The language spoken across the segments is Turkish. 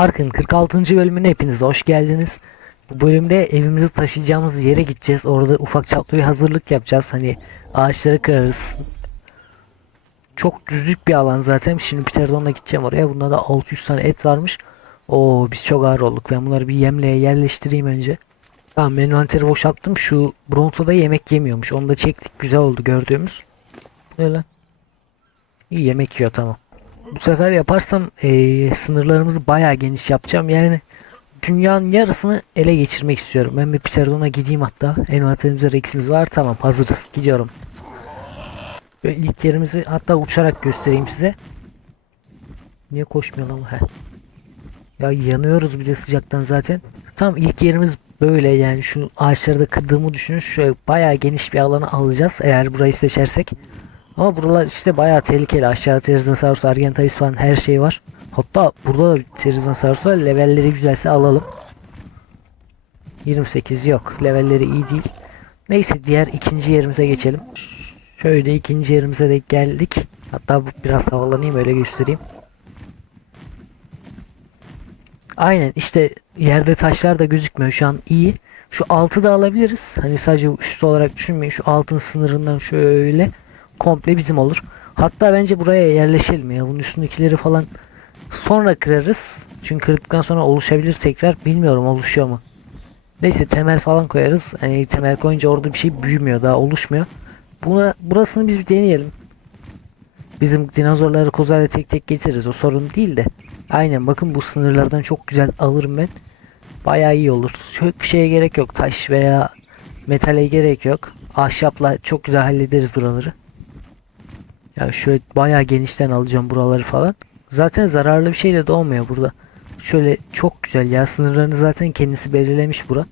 Arkın 46. bölümüne hepiniz hoş geldiniz. Bu bölümde evimizi taşıyacağımız yere gideceğiz. Orada ufak çaplı bir hazırlık yapacağız. Hani ağaçları kırarız. Çok düzlük bir alan zaten. Şimdi Piterdon'la gideceğim oraya. Bunda da 600 tane et varmış. Oo biz çok ağır olduk. Ben bunları bir yemleye yerleştireyim önce. Tamam envanteri boşalttım. Şu Bronto'da yemek yemiyormuş. Onu da çektik. Güzel oldu gördüğümüz. Lan? İyi yemek yiyor tamam. Bu sefer yaparsam eee, sınırlarımızı bayağı geniş yapacağım. Yani dünyanın yarısını ele geçirmek istiyorum. Ben bir Piterdon'a gideyim hatta. Envanterimizde Rex'imiz var. Tamam hazırız. Gidiyorum. Böyle ilk yerimizi hatta uçarak göstereyim size. Niye koşmuyor lan? Heh. Ya yanıyoruz bir de sıcaktan zaten. Tamam ilk yerimiz böyle yani şu ağaçları da kırdığımı düşünün. Şöyle bayağı geniş bir alanı alacağız eğer burayı seçersek. Ama buralar işte bayağı tehlikeli. Aşağıda Terizanosaurus, Argentavis falan her şey var. Hatta burada da Terizanosaurus var. Levelleri güzelse alalım. 28 yok. Levelleri iyi değil. Neyse diğer ikinci yerimize geçelim. Şöyle ikinci yerimize de geldik. Hatta biraz havalanayım öyle göstereyim. Aynen işte yerde taşlar da gözükmüyor şu an iyi. Şu altı da alabiliriz. Hani sadece üstü olarak düşünmeyin. Şu altın sınırından şöyle komple bizim olur. Hatta bence buraya yerleşelim ya. Bunun üstündekileri falan sonra kırarız. Çünkü kırdıktan sonra oluşabilir tekrar. Bilmiyorum oluşuyor mu. Neyse temel falan koyarız. Hani temel koyunca orada bir şey büyümüyor. Daha oluşmuyor. Buna, burasını biz bir deneyelim. Bizim dinozorları kozayla tek tek getiririz. O sorun değil de. Aynen bakın bu sınırlardan çok güzel alırım ben. Bayağı iyi olur. Çok şeye gerek yok. Taş veya metale gerek yok. Ahşapla çok güzel hallederiz buraları. Ya şöyle bayağı genişten alacağım buraları falan. Zaten zararlı bir şey de doğmuyor burada. Şöyle çok güzel ya sınırlarını zaten kendisi belirlemiş bura.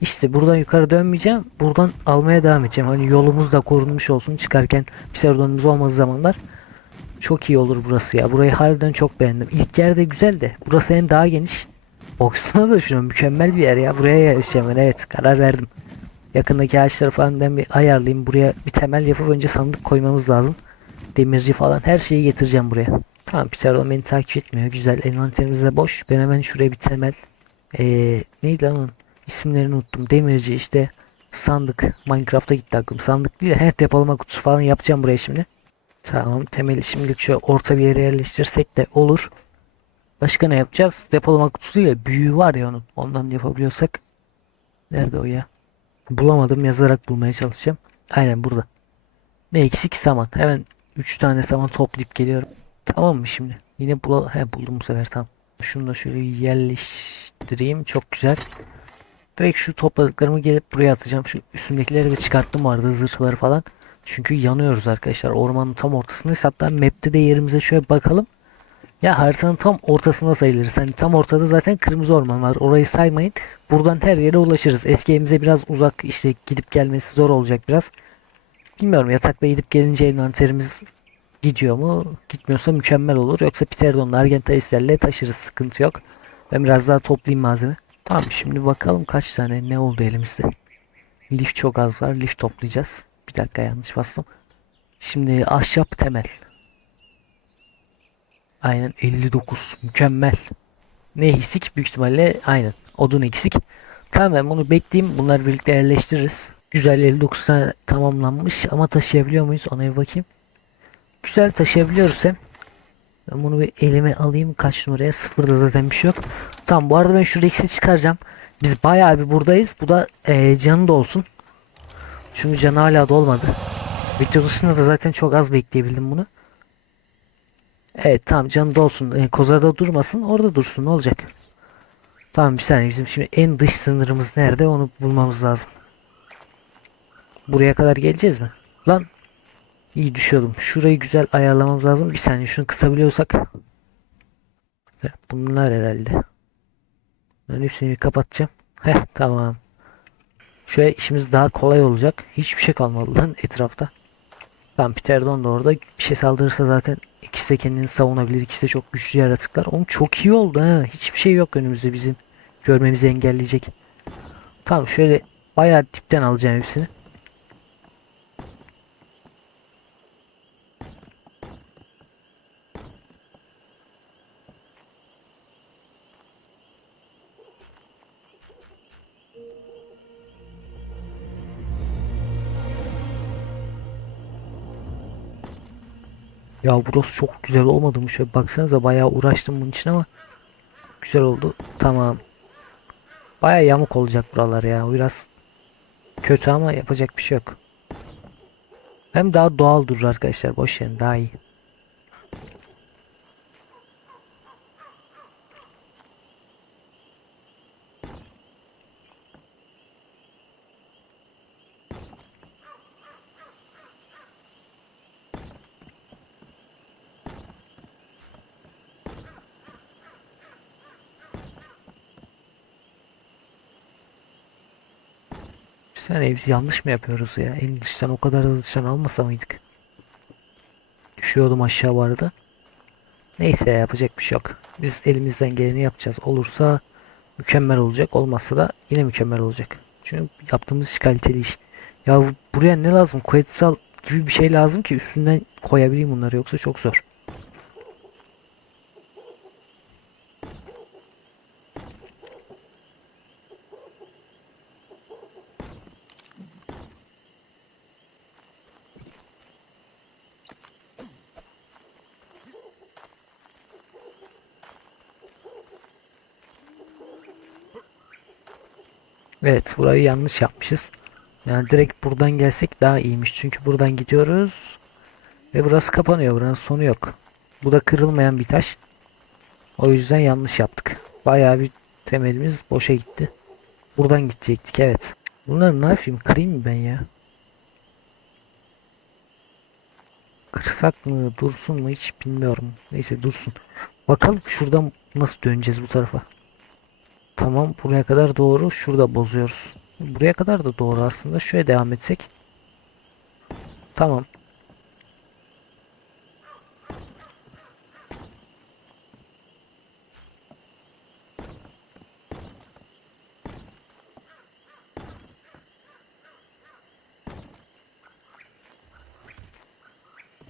İşte buradan yukarı dönmeyeceğim. Buradan almaya devam edeceğim. Hani yolumuz da korunmuş olsun çıkarken pseudonumuz olmadığı zamanlar. Çok iyi olur burası ya. Burayı harbiden çok beğendim. İlk yerde güzel de burası hem daha geniş. Baksanıza şuna mükemmel bir yer ya. Buraya yerleşeceğim ben. Evet karar verdim. Yakındaki ağaçları falan ben bir ayarlayayım. Buraya bir temel yapıp önce sandık koymamız lazım. Demirci falan her şeyi getireceğim buraya. Tamam Pterodon beni takip etmiyor. Güzel. Envanterimiz de boş. Ben hemen şuraya bir temel. Ee, neydi lan onun? İsimlerini unuttum. Demirci işte. Sandık. Minecraft'a gitti aklım. Sandık değil de he, depolama kutusu falan yapacağım buraya şimdi. Tamam. Temeli şimdilik şöyle orta bir yere yerleştirsek de olur. Başka ne yapacağız? Depolama kutusu değil de büyüğü var ya onun. Ondan yapabiliyorsak. Nerede o ya? Bulamadım. Yazarak bulmaya çalışacağım. Aynen burada. Ne eksik saman. Hemen 3 tane saman toplayıp geliyorum. Tamam mı şimdi? Yine bula He, buldum bu sefer tamam. Şunu da şöyle yerleştireyim. Çok güzel. Direkt şu topladıklarımı gelip buraya atacağım. Şu üstümdekileri de çıkarttım vardı zırhları falan. Çünkü yanıyoruz arkadaşlar. Ormanın tam ortasındayız. Hatta map'te de yerimize şöyle bakalım. Ya haritanın tam ortasında sayılırız. Hani tam ortada zaten kırmızı orman var. Orayı saymayın. Buradan her yere ulaşırız. Eski biraz uzak işte gidip gelmesi zor olacak biraz. Bilmiyorum yatakla gidip gelince envanterimiz gidiyor mu? Gitmiyorsa mükemmel olur. Yoksa Piterdon'la Argentais'lerle taşırız. Sıkıntı yok. Ben biraz daha toplayayım malzeme. Tamam şimdi bakalım kaç tane ne oldu elimizde. Lif çok az var. Lif toplayacağız. Bir dakika yanlış bastım. Şimdi ahşap temel. Aynen 59. Mükemmel. Ne eksik? Büyük ihtimalle aynen. Odun eksik. Tamam ben bunu bekleyeyim. Bunları birlikte yerleştiririz. Güzel 59 tane tamamlanmış ama taşıyabiliyor muyuz? Ona bir bakayım. Güzel taşıyabiliyoruz hem. Ben bunu bir elime alayım. Kaç numaraya? Sıfırda zaten bir şey yok. Tamam bu arada ben şu Rex'i çıkaracağım. Biz bayağı bir buradayız. Bu da eee canı da olsun. Çünkü canı hala dolmadı. Video dışında da zaten çok az bekleyebildim bunu. Evet tamam canı da olsun. E, kozada durmasın. Orada dursun. Ne olacak? Tamam bir saniye. Bizim şimdi en dış sınırımız nerede? Onu bulmamız lazım. Buraya kadar geleceğiz mi? Lan İyi düşüyordum. Şurayı güzel ayarlamamız lazım. Bir saniye şunu kısabiliyorsak. Bunlar herhalde. Bunların hepsini bir kapatacağım. Heh tamam. Şöyle işimiz daha kolay olacak. Hiçbir şey kalmadı lan etrafta. Tamam Piterdon da orada. Bir şey saldırırsa zaten ikisi de kendini savunabilir. İkisi de çok güçlü yaratıklar. Oğlum çok iyi oldu ha. Hiçbir şey yok önümüzde bizim. Görmemizi engelleyecek. Tamam şöyle bayağı dipten alacağım hepsini. Ya burası çok güzel olmadı mı? Şöyle baksanıza bayağı uğraştım bunun için ama güzel oldu. Tamam. Bayağı yamuk olacak buralar ya. Biraz kötü ama yapacak bir şey yok. Hem daha doğal durur arkadaşlar. Boş verin daha iyi. Sen biz yanlış mı yapıyoruz ya? En dıştan o kadar da dıştan almasa mıydık? Düşüyordum aşağı vardı. Neyse yapacak bir şey yok. Biz elimizden geleni yapacağız. Olursa mükemmel olacak. Olmazsa da yine mükemmel olacak. Çünkü yaptığımız iş kaliteli iş. Ya bu- buraya ne lazım? Quetzal gibi bir şey lazım ki üstünden koyabileyim bunları yoksa çok zor. Evet burayı yanlış yapmışız. Yani direkt buradan gelsek daha iyiymiş. Çünkü buradan gidiyoruz. Ve burası kapanıyor. Buranın sonu yok. Bu da kırılmayan bir taş. O yüzden yanlış yaptık. Bayağı bir temelimiz boşa gitti. Buradan gidecektik evet. Bunları ne yapayım? Kırayım mı ben ya? Kırsak mı? Dursun mu? Hiç bilmiyorum. Neyse dursun. Bakalım şuradan nasıl döneceğiz bu tarafa. Tamam buraya kadar doğru. Şurada bozuyoruz. Buraya kadar da doğru aslında. Şöyle devam etsek. Tamam.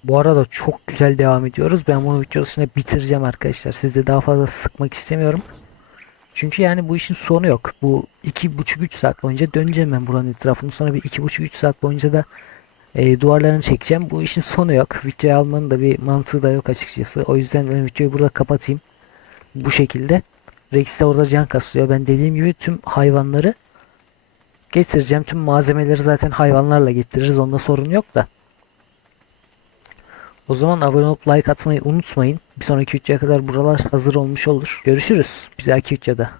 Bu arada çok güzel devam ediyoruz. Ben bunu videosunu bitireceğim arkadaşlar. Sizde daha fazla sıkmak istemiyorum. Çünkü yani bu işin sonu yok. Bu iki buçuk üç saat boyunca döneceğim ben buranın etrafını. Sonra bir iki buçuk üç saat boyunca da e, duvarlarını çekeceğim. Bu işin sonu yok. Videoyu almanın da bir mantığı da yok açıkçası. O yüzden ben videoyu burada kapatayım. Bu şekilde. Rex de orada can kasıyor. Ben dediğim gibi tüm hayvanları getireceğim. Tüm malzemeleri zaten hayvanlarla getiririz. Onda sorun yok da. O zaman abone olup like atmayı unutmayın. Bir sonraki videoya kadar buralar hazır olmuş olur. Görüşürüz. Bir dahaki videoda.